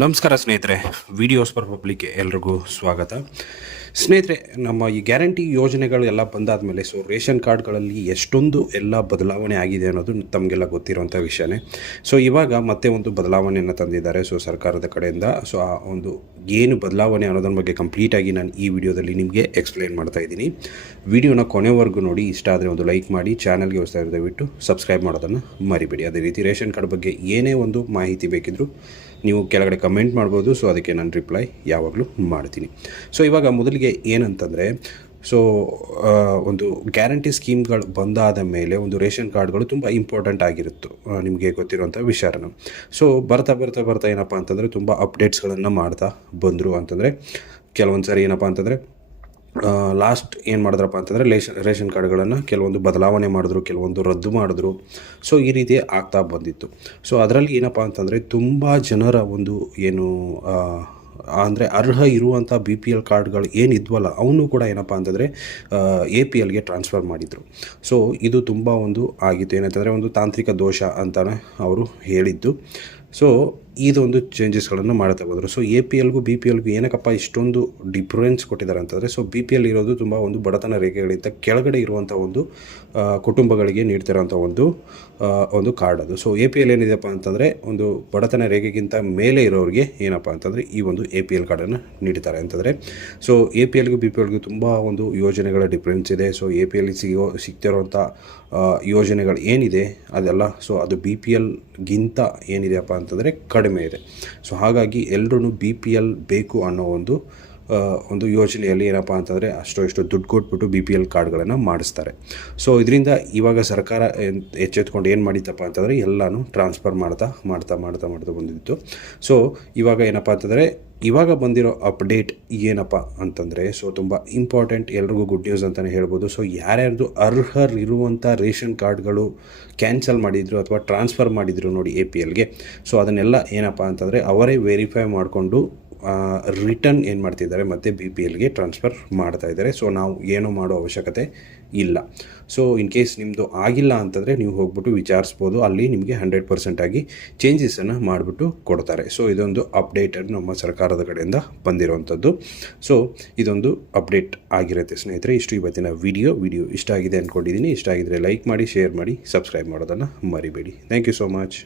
ನಮಸ್ಕಾರ ಸ್ನೇಹಿತರೆ, videos for ಪಬ್ಲಿಕ್ಗೆ ಎಲ್ರಿಗೂ ಸ್ವಾಗತ. ಸ್ನೇಹಿತರೆ, ನಮ್ಮ ಈ ಗ್ಯಾರಂಟಿ ಯೋಜನೆಗಳು ಎಲ್ಲ ಬಂದಾದ ಮೇಲೆ ರೇಷನ್ ಕಾರ್ಡ್ಗಳಲ್ಲಿ ಎಷ್ಟೊಂದು ಎಲ್ಲ ಬದಲಾವಣೆ ಆಗಿದೆ ಅನ್ನೋದು ತಮಗೆಲ್ಲ ಗೊತ್ತಿರೋಂಥ ವಿಷಯನೇ. ಇವಾಗ ಮತ್ತೆ ಒಂದು ಬದಲಾವಣೆಯನ್ನು ತಂದಿದ್ದಾರೆ ಸರ್ಕಾರದ ಕಡೆಯಿಂದ. ಆ ಒಂದು ಏನು ಬದಲಾವಣೆ ಅನ್ನೋದ್ರ ಬಗ್ಗೆ ಕಂಪ್ಲೀಟಾಗಿ ನಾನು ಈ ವಿಡಿಯೋದಲ್ಲಿ ನಿಮಗೆ ಎಕ್ಸ್ಪ್ಲೈನ್ ಮಾಡ್ತಾ ಇದ್ದೀನಿ. ವಿಡಿಯೋನ ಕೊನೆವರೆಗೂ ನೋಡಿ. ಇಷ್ಟ ಆದರೆ ಒಂದು ಲೈಕ್ ಮಾಡಿ, ಚಾನಲ್ಗೆ ಹೊಸದಾಗಿ ದಯವಿಟ್ಟು ಸಬ್ಸ್ಕ್ರೈಬ್ ಮಾಡೋದನ್ನು ಮರಿಬೇಡಿ. ಅದೇ ರೀತಿ ರೇಷನ್ ಕಾರ್ಡ್ ಬಗ್ಗೆ ಏನೇ ಒಂದು ಮಾಹಿತಿ ಬೇಕಿದ್ದರೂ ನೀವು ಕೆಳಗಡೆ ಕಮೆಂಟ್ ಮಾಡ್ಬೋದು. ಅದಕ್ಕೆ ನಾನು ರಿಪ್ಲೈ ಯಾವಾಗಲೂ ಮಾಡ್ತೀನಿ. ಇವಾಗ ಮೊದಲಿಗೆ ಏನಂತಂದರೆ, ಒಂದು ಗ್ಯಾರಂಟಿ ಸ್ಕೀಮ್ಗಳು ಬಂದಾದ ಮೇಲೆ ಒಂದು ರೇಷನ್ ಕಾರ್ಡ್ಗಳು ತುಂಬ ಇಂಪಾರ್ಟೆಂಟ್ ಆಗಿರುತ್ತೆ, ನಿಮಗೆ ಗೊತ್ತಿರುವಂಥ ವಿಚಾರನ. ಬರ್ತಾ ಬರ್ತಾ ಬರ್ತಾ ಏನಪ್ಪ ಅಂತಂದರೆ ತುಂಬ ಅಪ್ಡೇಟ್ಸ್ಗಳನ್ನು ಮಾಡ್ತಾ ಬಂದರು. ಅಂತಂದರೆ ಕೆಲವೊಂದು ಸಾರಿ ಏನಪ್ಪ ಅಂತಂದರೆ ಲಾಸ್ಟ್ ಏನು ಮಾಡಿದ್ರಪ್ಪ ಅಂತಂದರೆ ರೇಷನ್ ಕಾರ್ಡ್ಗಳನ್ನು ಕೆಲವೊಂದು ಬದಲಾವಣೆ ಮಾಡಿದ್ರು, ಕೆಲವೊಂದು ರದ್ದು ಮಾಡಿದ್ರು. ಈ ರೀತಿ ಆಗ್ತಾ ಬಂದಿತ್ತು. ಅದರಲ್ಲಿ ಏನಪ್ಪ ಅಂತಂದರೆ ತುಂಬ ಜನರ ಒಂದು ಏನು ಅಂದರೆ ಅರ್ಹ ಇರುವಂಥ BPL ಕಾರ್ಡ್ಗಳು ಏನಿದ್ವಲ್ಲ ಅವನು ಕೂಡ ಏನಪ್ಪ ಅಂತಂದರೆ APLಗೆ ಟ್ರಾನ್ಸ್ಫರ್ ಮಾಡಿದರು. ಇದು ತುಂಬ ಒಂದು ಆಗಿತ್ತು. ಏನಂತಂದರೆ ಒಂದು ತಾಂತ್ರಿಕ ದೋಷ ಅಂತಲೇ ಅವರು ಹೇಳಿದ್ದು. ಇದೊಂದು ಚೇಂಜಸ್ಗಳನ್ನು ಮಾಡ್ತಾ ಹೋದರು. APLಗೂ BPLಗೂ ಏನಕ್ಕಪ್ಪ ಇಷ್ಟೊಂದು ಡಿಫ್ರೆನ್ಸ್ ಕೊಟ್ಟಿದ್ದಾರೆ ಅಂತಂದರೆ, BPL ಇರೋದು ತುಂಬ ಒಂದು ಬಡತನ ರೇಖೆಗಳಿಂದ ಕೆಳಗಡೆ ಇರುವಂಥ ಒಂದು ಕುಟುಂಬಗಳಿಗೆ ನೀಡ್ತಿರೋಂಥ ಒಂದು ಕಾರ್ಡ್ ಅದು. APL ಏನಿದೆಯಪ್ಪ ಅಂತಂದರೆ ಒಂದು ಬಡತನ ರೇಖೆಗಿಂತ ಮೇಲೆ ಇರೋರಿಗೆ ಏನಪ್ಪ ಅಂತಂದರೆ ಈ ಒಂದು APL ಕಾರ್ಡನ್ನು ನೀಡ್ತಾರೆ ಅಂತಂದರೆ. APLಗೂ BPLಗೂ ತುಂಬ ಒಂದು ಯೋಜನೆಗಳ ಡಿಫ್ರೆನ್ಸ್ ಇದೆ. APL ಸಿಗ್ತಿರೋಂಥ ಯೋಜನೆಗಳು ಏನಿದೆ ಅದೆಲ್ಲ ಅದು BPLಗಿಂತ ಏನಿದೆಯಪ್ಪ ಅಂತಂದರೆ ಕಡಿಮೆ ಇದೆ. ಹಾಗಾಗಿ ಎಲ್ಲರೂ BPL ಬೇಕು ಅನ್ನೋ ಒಂದು ಯೋಜನೆಯಲ್ಲಿ ಏನಪ್ಪ ಅಂತಂದರೆ ಅಷ್ಟು ದುಡ್ಡು ಕೊಟ್ಬಿಟ್ಟು BPL ಕಾರ್ಡ್ಗಳನ್ನು ಮಾಡಿಸ್ತಾರೆ. ಇದರಿಂದ ಇವಾಗ ಸರ್ಕಾರ ಎಚ್ಚೆತ್ಕೊಂಡು ಏನು ಮಾಡಿತ್ತಪ್ಪ ಅಂತಂದರೆ ಎಲ್ಲನೂ ಟ್ರಾನ್ಸ್ಫರ್ ಮಾಡ್ತಾ ಬಂದಿತ್ತು. ಇವಾಗ ಏನಪ್ಪ ಅಂತಂದರೆ ಇವಾಗ ಬಂದಿರೋ ಅಪ್ಡೇಟ್ ಏನಪ್ಪ ಅಂತಂದರೆ ತುಂಬ ಇಂಪಾರ್ಟೆಂಟ್, ಎಲ್ರಿಗೂ ಗುಡ್ ನ್ಯೂಸ್ ಅಂತಲೇ ಹೇಳ್ಬೋದು. ಯಾರ್ಯಾರ್ದು ಅರ್ಹರಿರುವಂಥ ರೇಷನ್ ಕಾರ್ಡ್ಗಳು ಕ್ಯಾನ್ಸಲ್ ಮಾಡಿದ್ರು ಅಥವಾ ಟ್ರಾನ್ಸ್ಫರ್ ಮಾಡಿದ್ರು ನೋಡಿ APLಗೆ, ಅದನ್ನೆಲ್ಲ ಏನಪ್ಪ ಅಂತಂದರೆ ಅವರೇ ವೆರಿಫೈ ಮಾಡಿಕೊಂಡು ರಿಟರ್ನ್ ಏನು ಮಾಡ್ತಿದ್ದಾರೆ ಮತ್ತು BPLಗೆ ಟ್ರಾನ್ಸ್ಫರ್ ಮಾಡ್ತಾ ಇದ್ದಾರೆ. ನಾವು ಏನೂ ಮಾಡೋ ಅವಶ್ಯಕತೆ ಇಲ್ಲ. ಇನ್ ಕೇಸ್ ನಿಮ್ಮದು ಆಗಿಲ್ಲ ಅಂತಂದರೆ ನೀವು ಹೋಗ್ಬಿಟ್ಟು ವಿಚಾರಿಸ್ಬೋದು. ಅಲ್ಲಿ ನಿಮಗೆ 100% ಆಗಿ ಚೇಂಜಸನ್ನು ಮಾಡಿಬಿಟ್ಟು ಕೊಡ್ತಾರೆ. ಇದೊಂದು ಅಪ್ಡೇಟ್ ನಮ್ಮ ಸರ್ಕಾರದ ಕಡೆಯಿಂದ ಬಂದಿರುವಂಥದ್ದು. ಇದೊಂದು ಅಪ್ಡೇಟ್ ಆಗಿರುತ್ತೆ ಸ್ನೇಹಿತರೆ. ಇಷ್ಟು ಇವತ್ತಿನ ವಿಡಿಯೋ ಇಷ್ಟ ಆಗಿದೆ ಅಂದ್ಕೊಂಡಿದ್ದೀನಿ. ಇಷ್ಟ ಆಗಿದರೆ ಲೈಕ್ ಮಾಡಿ, ಶೇರ್ ಮಾಡಿ, ಸಬ್ಸ್ಕ್ರೈಬ್ ಮಾಡೋದನ್ನು ಮರಿಬೇಡಿ. Thank you so much.